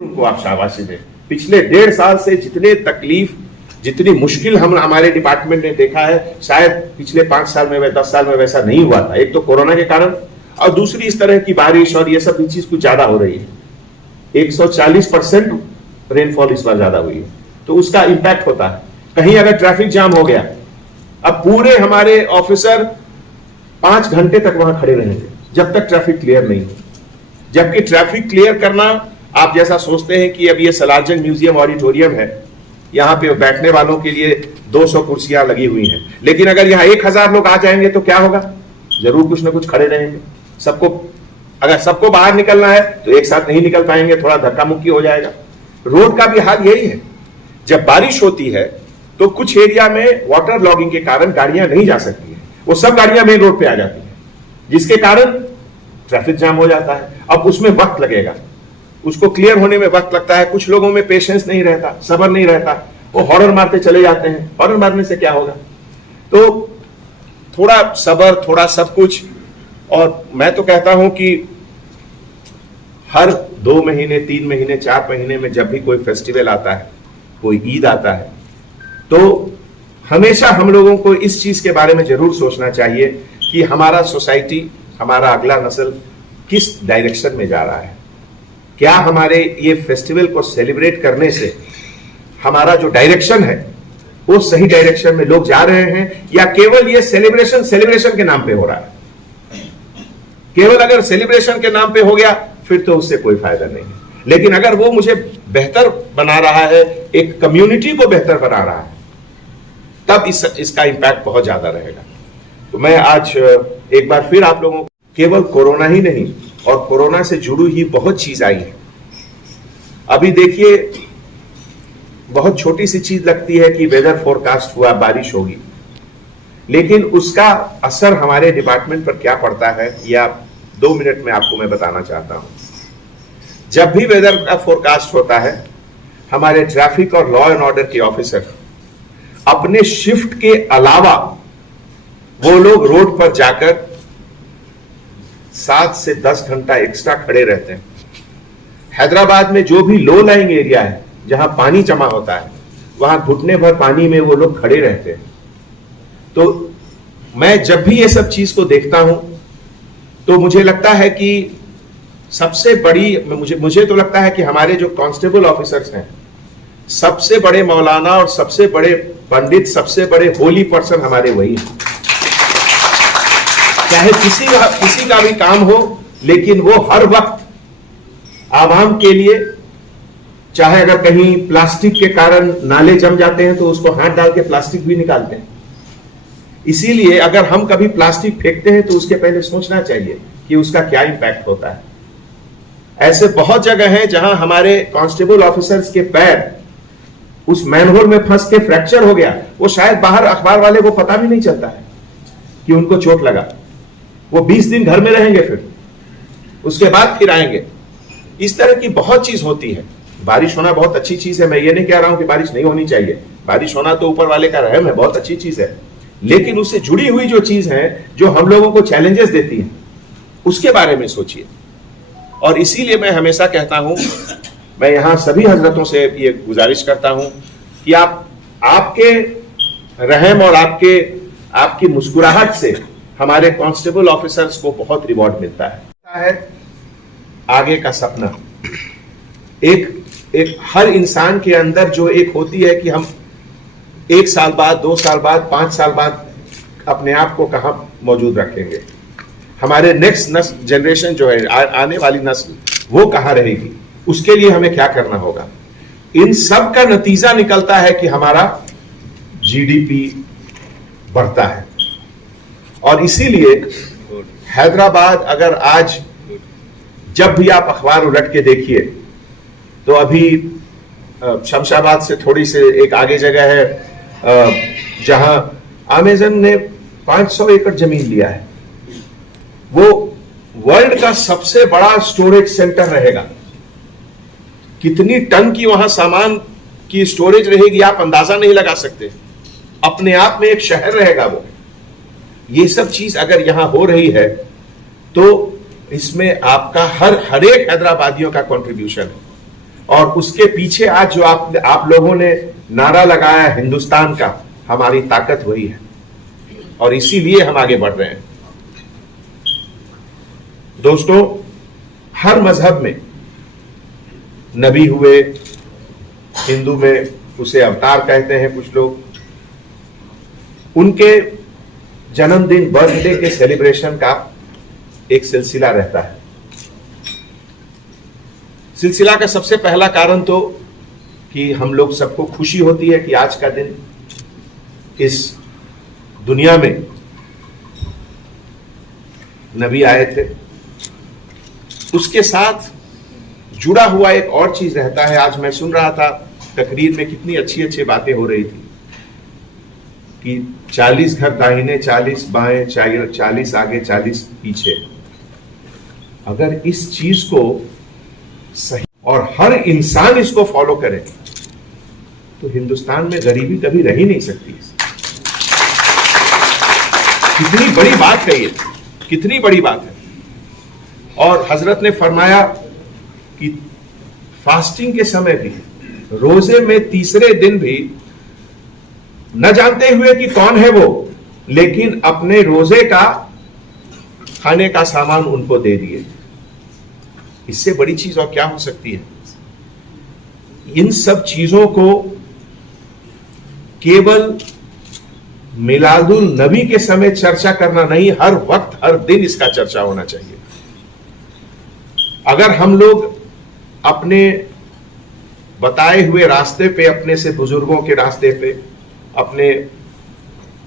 उनको आप शाबाशी दें। पिछले 1.5 साल से जितने तकलीफ, जितनी मुश्किल हम हमारे डिपार्टमेंट ने देखा है, शायद पिछले 5 साल में 10 साल में वैसा नहीं हुआ था। एक तो कोरोना के कारण, और दूसरी इस तरह की बारिश और ये सब चीज कुछ ज्यादा हो रही है। 140% रेनफॉल इस बार ज्यादा हुई है, तो उसका इंपैक्ट होता है। कहीं अगर ट्रैफिक जाम हो गया, अब पूरे हमारे ऑफिसर 5 घंटे तक वहां खड़े रहेंगे जब तक ट्रैफिक क्लियर नहीं हो। जबकि ट्रैफिक क्लियर करना, आप जैसा सोचते हैं कि अब ये सलारजंग म्यूजियम ऑडिटोरियम है, यहां पे बैठने वालों के लिए 200 कुर्सियां लगी हुई हैं, लेकिन अगर यहां 1000 लोग आ जाएंगे तो क्या होगा? जरूर कुछ ना कुछ खड़े रहेंगे। सबको, अगर सबको बाहर निकलना है तो एक साथ नहीं निकल पाएंगे, थोड़ा धक्का मुक्की हो जाएगा। रोड का भी हाल यही है। जब बारिश होती है तो कुछ एरिया में वाटर लॉगिंग के कारण गाड़ियां नहीं जा सकती हैं, वो सब गाड़ियां मेन रोड पे आ जाती हैं, जिसके कारण ट्रैफिक जाम हो जाता है। अब उसमें वक्त लगेगा, उसको क्लियर होने में वक्त लगता है। कुछ लोगों में पेशेंस नहीं रहता, सब्र नहीं रहता, वो हॉर्न मारते चले जाते हैं। हॉर्न मारने से क्या होगा? तो थोड़ा सब्र, थोड़ा सब कुछ। और मैं तो कहता हूं कि हर 2 महीने, 3 महीने, 4 महीने में जब भी कोई फेस्टिवल आता है, कोई ईद आता है, तो हमेशा हम लोगों को इस चीज के बारे में जरूर सोचना चाहिए कि हमारा सोसाइटी, हमारा अगला नस्ल किस डायरेक्शन में जा रहा है। क्या हमारे ये फेस्टिवल को सेलिब्रेट करने से हमारा जो डायरेक्शन है वो सही डायरेक्शन में लोग जा रहे हैं, या केवल ये सेलिब्रेशन के नाम पे हो रहा है? केवल अगर सेलिब्रेशन के नाम पे हो गया फिर तो उससे कोई फायदा नहीं है। लेकिन अगर वो मुझे बेहतर बना रहा है, एक कम्युनिटी को बेहतर बना रहा है, तब इसका इंपैक्ट बहुत ज्यादा रहेगा। तो मैं आज एक बार फिर आप लोगों को, केवल कोरोना ही नहीं, और कोरोना से जुड़ी ही बहुत चीज आई है। अभी देखिए, बहुत छोटी सी चीज लगती है कि वेदर फोरकास्ट हुआ, बारिश होगी, लेकिन उसका असर हमारे डिपार्टमेंट पर क्या पड़ता है, या 2 मिनट में आपको मैं बताना चाहता हूं। जब भी वेदर का फोरकास्ट होता है, हमारे ट्रैफिक और लॉ एंड ऑर्डर के ऑफिसर अपने शिफ्ट के अलावा वो लोग रोड पर जाकर 7 से 10 घंटा एक्स्ट्रा खड़े रहते हैं। हैदराबाद में जो भी लो लाइंग एरिया है, जहां पानी जमा होता है, वहां घुटने भर पानी में वो लोग खड़े रहते हैं। तो मैं जब भी ये सब चीज को देखता हूं तो मुझे लगता है कि सबसे बड़ी, मुझे तो लगता है कि हमारे जो कांस्टेबल ऑफिसर्स हैं, सबसे बड़े मौलाना और सबसे बड़े पंडित, सबसे बड़े होली पर्सन हमारे वही हैं। चाहे किसी का भी काम हो, लेकिन वो हर वक्त आवाम के लिए, चाहे अगर कहीं प्लास्टिक के कारण नाले जम जाते हैं तो उसको हाथ डाल के प्लास्टिक भी निकालते हैं। इसीलिए अगर हम कभी प्लास्टिक फेंकते हैं तो उसके पहले सोचना चाहिए कि उसका क्या इंपैक्ट होता है। ऐसे बहुत जगह हैं जहां हमारे कांस्टेबल ऑफिसर्स के पैर उस मैनहोल में फंस के फ्रैक्चर हो गया, वो शायद बाहर अखबार वाले को पता भी नहीं चलता है कि उनको चोट लगा। वो 20 दिन घर में रहेंगे, फिर उसके बाद फिर आएंगे। इस तरह की बहुत चीज होती है। बारिश होना बहुत अच्छी चीज है, मैं ये नहीं कह रहा हूं कि बारिश नहीं होनी चाहिए। बारिश होना तो ऊपर वाले का रहम है, बहुत अच्छी चीज है, लेकिन उससे जुड़ी हुई जो चीज है, जो हम लोगों को चैलेंजेस देती है, उसके बारे में सोचिए। और इसीलिए मैं हमेशा कहता हूं, मैं यहां सभी हजरतों से ये गुजारिश करता हूं कि आपके रहम और आपकी मुस्कुराहट से हमारे कांस्टेबल ऑफिसर्स को बहुत रिवॉर्ड मिलता है। आगे का सपना, एक हर इंसान के अंदर जो एक होती है कि हम 1 साल बाद, 2 साल बाद, 5 साल बाद अपने आप को कहां मौजूद रखेंगे, हमारे नेक्स्ट जनरेशन जो है, आने वाली नस्ल, वो कहां रहेगी, उसके लिए हमें क्या करना होगा। इन सब का नतीजा निकलता है कि हमारा जीडीपी बढ़ता है। और इसीलिए हैदराबाद, अगर आज जब भी आप अखबार उलट के देखिए, तो अभी शमशाबाद से थोड़ी से एक आगे जगह है जहां अमेजन ने 500 एकड़ जमीन लिया है। वो वर्ल्ड का सबसे बड़ा स्टोरेज सेंटर रहेगा। कितनी टन की वहां सामान की स्टोरेज रहेगी, आप अंदाजा नहीं लगा सकते। अपने आप में एक शहर रहेगा वो। ये सब चीज अगर यहां हो रही है तो इसमें आपका हर एक हैदराबादियों का कंट्रीब्यूशन है। और उसके पीछे आज जो आप लोगों ने नारा लगाया हिंदुस्तान का, हमारी ताकत वही है और इसीलिए हम आगे बढ़ रहे हैं। दोस्तों, हर मजहब में नबी हुए, हिंदू में उसे अवतार कहते हैं कुछ लोग, उनके जन्मदिन, बर्थडे के सेलिब्रेशन का एक सिलसिला रहता है। सिलसिला का सबसे पहला कारण तो कि हम लोग सबको खुशी होती है कि आज का दिन इस दुनिया में नबी आए थे। उसके साथ जुड़ा हुआ एक और चीज रहता है। आज मैं सुन रहा था तकरीर में, कितनी अच्छी अच्छी बातें हो रही थी कि 40 घर दाहिने, 40 बाएं, 40 आगे, 40 पीछे। अगर इस चीज को सही और हर इंसान इसको फॉलो करे तो हिंदुस्तान में गरीबी कभी रह ही नहीं सकती। कितनी बड़ी बात है ये, कितनी बड़ी बात है। और हजरत ने फरमाया कि फास्टिंग के समय भी, रोजे में तीसरे दिन भी, न जानते हुए कि कौन है वो, लेकिन अपने रोजे का खाने का सामान उनको दे दिए। इससे बड़ी चीज और क्या हो सकती है। इन सब चीजों को केवल मिलादुल नबी के समय चर्चा करना नहीं, हर वक्त हर दिन इसका चर्चा होना चाहिए। अगर हम लोग अपने बताए हुए रास्ते पे, अपने से बुजुर्गों के रास्ते पे, अपने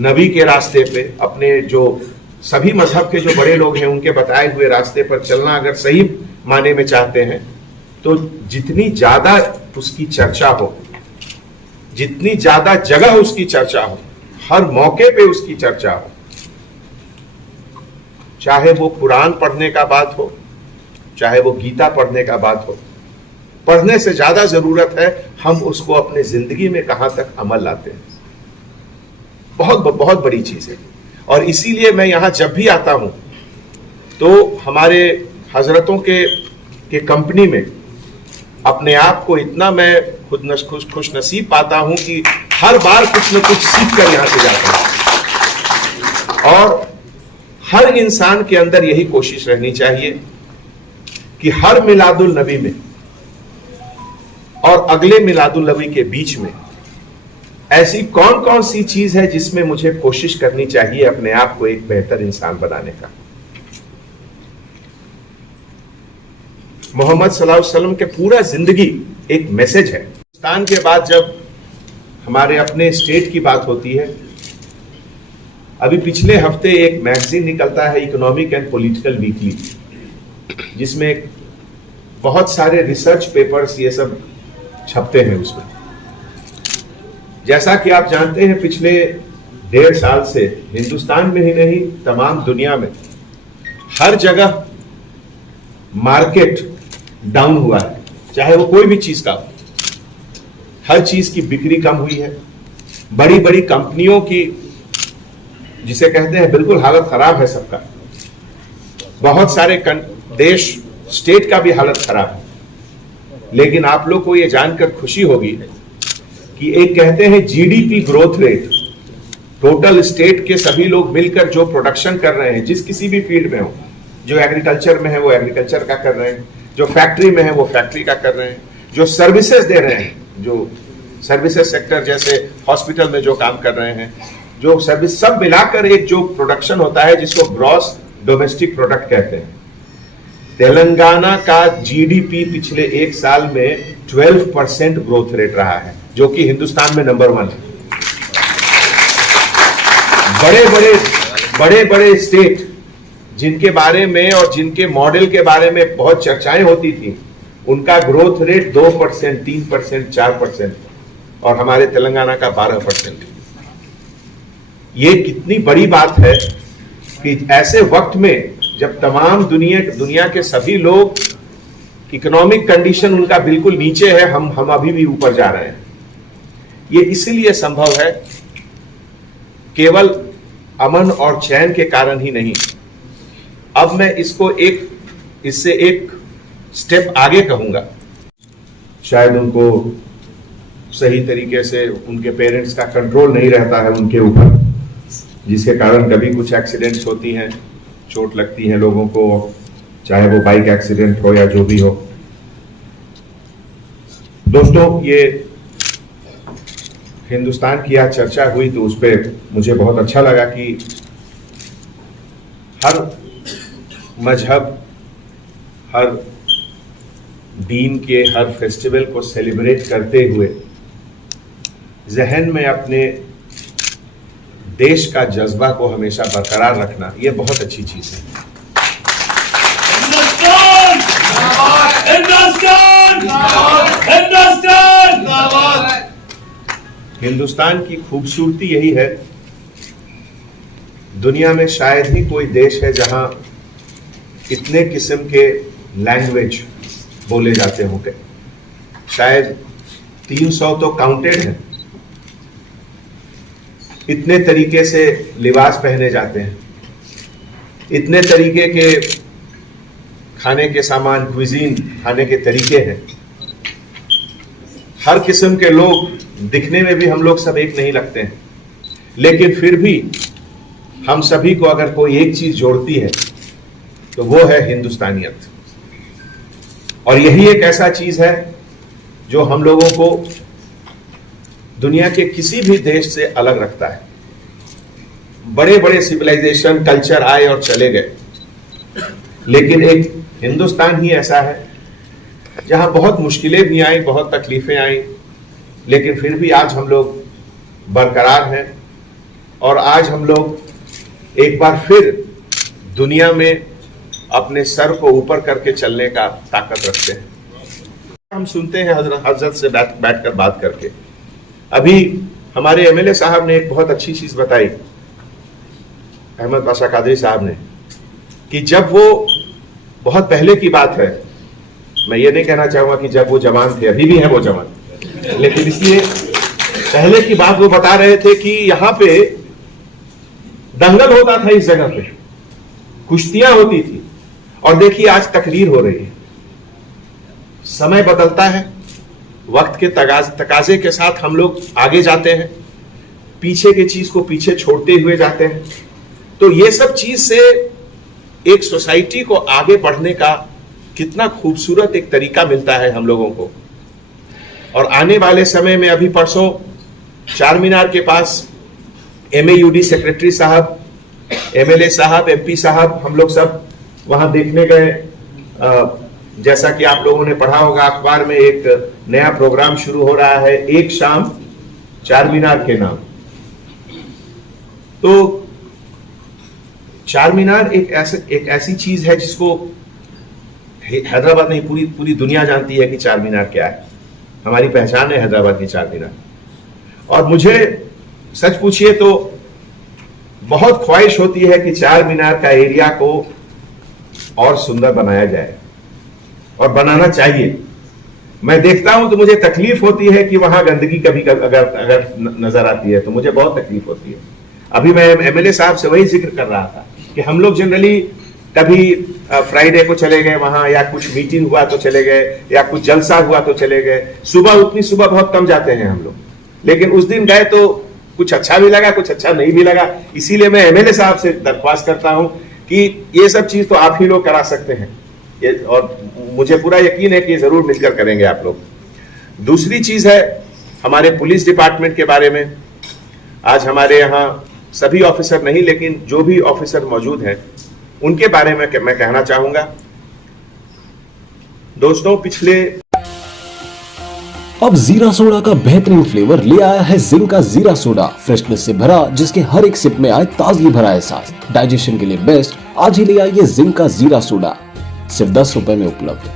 नबी के रास्ते पे, अपने जो सभी मजहब के जो बड़े लोग हैं उनके बताए हुए रास्ते पर चलना अगर सही माने में चाहते हैं, तो जितनी ज्यादा उसकी चर्चा हो, जितनी ज्यादा जगह उसकी चर्चा हो, हर मौके पे उसकी चर्चा हो, चाहे वो कुरान पढ़ने का बात हो, चाहे वो गीता पढ़ने का बात हो, पढ़ने से ज्यादा जरूरत है हम उसको अपने जिंदगी में कहां तक अमल लाते हैं। बहुत बहुत बड़ी चीज है। और इसीलिए मैं यहां जब भी आता हूं तो हमारे हजरतों के कंपनी में अपने आप को इतना मैं खुश नसीब पाता हूं कि हर बार कुछ न कुछ सीख कर यहां से जाता हूं। और हर इंसान के अंदर यही कोशिश रहनी चाहिए कि हर मिलादुल नबी में और अगले मिलादुल नबी के बीच में ऐसी कौन कौन सी चीज है जिसमें मुझे कोशिश करनी चाहिए अपने आप को एक बेहतर इंसान बनाने का। मोहम्मद सल्लल्लाहु अलैहि वसल्लम के पूरा जिंदगी एक मैसेज है। हिंदुस्तान के बाद जब हमारे अपने स्टेट की बात होती है, अभी पिछले हफ्ते एक मैगजीन निकलता है, इकोनॉमिक एंड पॉलिटिकल वीकली, जिसमें बहुत सारे रिसर्च पेपर्स ये सब छपते हैं। उसमें जैसा कि आप जानते हैं, पिछले 1.5 साल से हिंदुस्तान में ही नहीं तमाम दुनिया में हर जगह मार्केट डाउन हुआ है, चाहे वो कोई भी चीज का हो। हर चीज की बिक्री कम हुई है। बड़ी बड़ी कंपनियों की, जिसे कहते हैं, बिल्कुल हालत खराब है सबका। बहुत सारे देश, स्टेट का भी हालत खराब है। लेकिन आप लोग को यह जानकर खुशी होगी कि एक कहते हैं GDP growth rate, total state के सभी लोग मिलकर जो प्रोडक्शन कर रहे हैं, जिस किसी भी फील्ड में हो, जो एग्रीकल्चर में है वो एग्रीकल्चर का कर रहे हैं, जो फैक्ट्री में है वो फैक्ट्री का कर रहे हैं, जो सर्विसेज दे रहे हैं, जो सर्विसेज सेक्टर जैसे हॉस्पिटल में जो काम कर रहे हैं, जो सर्विस, सब मिलाकर एक जो प्रोडक्शन होता है जिसको ग्रॉस डोमेस्टिक प्रोडक्ट कहते हैं। तेलंगाना का जीडीपी पिछले 1 साल में 12% ग्रोथ रेट रहा है, जो कि हिंदुस्तान में नंबर 1 है। बड़े बड़े स्टेट जिनके बारे में और जिनके मॉडल के बारे में बहुत चर्चाएं होती थी, उनका ग्रोथ रेट 2%, 3%, 4%, और हमारे तेलंगाना का 12%। ये कितनी बड़ी बात है कि ऐसे वक्त में जब तमाम दुनिया के सभी लोग, इकोनॉमिक कंडीशन उनका बिल्कुल नीचे है, हम अभी भी ऊपर जा रहे हैं। ये इसीलिए संभव है केवल अमन और चैन के कारण ही नहीं। अब मैं इसको इससे एक स्टेप आगे कहूंगा। शायद उनको सही तरीके से उनके पेरेंट्स का कंट्रोल नहीं रहता है उनके ऊपर, जिसके कारण कभी कुछ एक्सीडेंट्स होती हैं, चोट लगती है लोगों को, चाहे वो बाइक एक्सीडेंट हो या जो भी हो। दोस्तों, ये हिंदुस्तान की आज चर्चा हुई तो उस पर मुझे बहुत अच्छा लगा कि हर मजहब, हर दीन के हर फेस्टिवल को सेलिब्रेट करते हुए जहन में अपने देश का जज्बा को हमेशा बरकरार रखना, ये बहुत अच्छी चीज है। हिंदुस्तान की खूबसूरती यही है, दुनिया में शायद ही कोई देश है जहां इतने किस्म के लैंग्वेज बोले जाते होंगे। शायद 300 तो काउंटेड है। इतने तरीके से लिबास पहने जाते हैं, इतने तरीके के खाने के सामान, क्विजीन खाने के तरीके हैं। हर किस्म के लोग, दिखने में भी हम लोग सब एक नहीं लगते हैं, लेकिन फिर भी हम सभी को अगर कोई एक चीज जोड़ती है तो वो है हिंदुस्तानियत। और यही एक ऐसा चीज है जो हम लोगों को दुनिया के किसी भी देश से अलग रखता है। बड़े बड़े सिविलाइजेशन, कल्चर आए और चले गए, लेकिन एक हिंदुस्तान ही ऐसा है जहां बहुत मुश्किलें भी आई, बहुत तकलीफें आई, लेकिन फिर भी आज हम लोग बरकरार हैं और आज हम लोग एक बार फिर दुनिया में अपने सर को ऊपर करके चलने का ताकत रखते हैं। हम सुनते हैं हजरत से बैठकर बात करके। अभी हमारे एमएलए साहब ने एक बहुत अच्छी चीज बताई, अहमद बादशाह कादरी साहब ने, कि जब वो, बहुत पहले की बात है, मैं ये नहीं कहना चाहूंगा कि जब वो जवान थे, अभी भी हैं वो जवान, लेकिन इसलिए पहले की बात वो बता रहे थे कि यहां पे दंगल होता था, इस जगह पे कुश्तियां होती थी, और देखिए आज तकरीर हो रही है। समय बदलता है, वक्त के तकाजे के साथ हम लोग आगे जाते हैं, पीछे की चीज को पीछे छोड़ते हुए जाते हैं। तो ये सब चीज से एक सोसाइटी को आगे बढ़ने का कितना खूबसूरत एक तरीका मिलता है हम लोगों को। और आने वाले समय में, अभी परसों चार मीनार के पास MAUD सेक्रेटरी साहब, MLA साहब, MP साहब, हम लोग सब वहां देखने गए। जैसा कि आप लोगों ने पढ़ा होगा अखबार में, एक नया प्रोग्राम शुरू हो रहा है, एक शाम चार मीनार के नाम। तो चार मीनार एक ऐसी चीज है जिसको हैदराबाद नहीं, पूरी दुनिया जानती है कि चार मीनार क्या है। हमारी पहचान है हैदराबाद की चार मीनार। और मुझे सच पूछिए तो बहुत ख्वाहिश होती है कि चार मीनार का एरिया को और सुंदर बनाया जाए, और बनाना चाहिए। मैं देखता हूं तो मुझे तकलीफ होती है कि वहां गंदगी कभी अगर नजर आती है तो मुझे बहुत तकलीफ होती है। अभी मैं MLA साहब से वही जिक्र कर रहा था कि हम लोग जनरली कभी फ्राइडे को चले गए वहां, या कुछ मीटिंग हुआ तो चले गए, या कुछ जलसा हुआ तो चले गए। उतनी सुबह बहुत कम जाते हैं हम लोग, लेकिन उस दिन गए तो कुछ अच्छा भी लगा, कुछ अच्छा नहीं भी लगा। इसीलिए मैं MLA साहब से दरख्वास्त करता हूं कि ये सब चीज तो आप ही लोग करा सकते हैं, और मुझे पूरा यकीन है कि ये जरूर मिलकर करेंगे आप लोग। दूसरी चीज है हमारे पुलिस डिपार्टमेंट के बारे में। आज हमारे यहाँ सभी ऑफिसर नहीं, लेकिन जो भी ऑफिसर मौजूद हैं उनके बारे में मैं कहना चाहूंगा। दोस्तों, पिछले अब जीरा सोडा का बेहतरीन फ्लेवर ले आया है जिंका जीरा सोडा, फ्रेशनेस से भरा, जिसके हर एक सिप में आए ताजगी भरा एहसास। डाइजेशन के लिए बेस्ट, आज ही ले आइए जिंका जीरा सोडा, सिर्फ 10 रुपए में उपलब्ध।